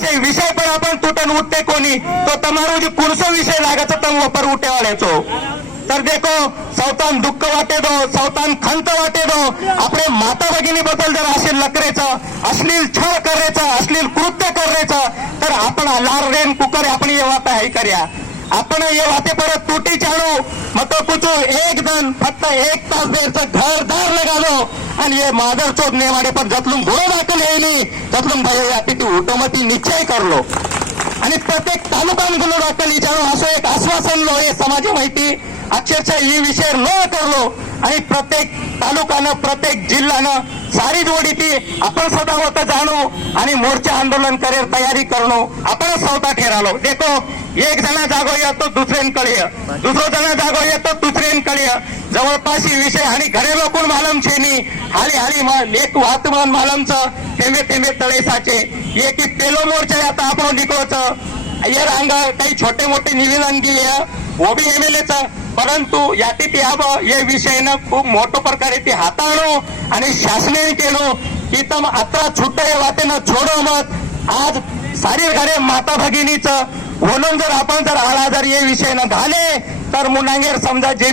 असे विषय पण आपण तुटन उठते कोणी तो तमारू जी कुणसो विषय लागायचा तम वापर उठे वाढायचो तर देखो सौतान दुःख वाटे दो सौतान खंत वाटे दो आपले माता भगिनी बद्दल जर असे लकरेचं अश्लील छळ करायचं अश्लील कृत्य करायचं तर आपण लार रेन कुकर आपण ये वाता है कर्या आपण ये वाते परत तुटी चालू मत कुछ एक दिन फक्त 1 तास देरचं घरदार लगालो आणि ये मादर चोद नेवाडे पर जतलून घोडो दाखल येईनी जतलून भाई याती उठोमती निश्चय करलो आणि प्रत्येक तालुकान गुन्हो दाखल विचारू असं एक आश्वासन लो हे समाज माहिती अक्षरशः ही विषय न करलो आणि प्रत्येक तालुकानं प्रत्येक जिल्ह्यानं सारी जोडी ती आपण स्वतः होतं जाणू आणि मोर्चा आंदोलन करेल तयारी करणं आपणच स्वतः ठेरालो देखो एक जना जागो येतो दुसऱ्यांकडे दुसरो जना जागो येतो दुसऱ्यांकडे जवळपास ही विषय आणि घरे लोकून मालम छेनी हाली हाली लेख वाहतमान मालमचं थेंबे थेंबे तळे साचे ये की पेलो मोर्चा आता आपण निघोचं ये रांग काही छोटे मोठे निवेदन दिले वो भी एमएलएचं परंतु याती ती ये विषयनं खूप मोठ्या प्रकारे ती हाताळो आणि शासनाने केलो की तम आता छुट्ट या वाटेनं छोडो मत आज सारी घरे माता भगिनीचं म्हणून जर आपण जर आळा जर ये विषयनं घाले तर मुनांगेर समजा जे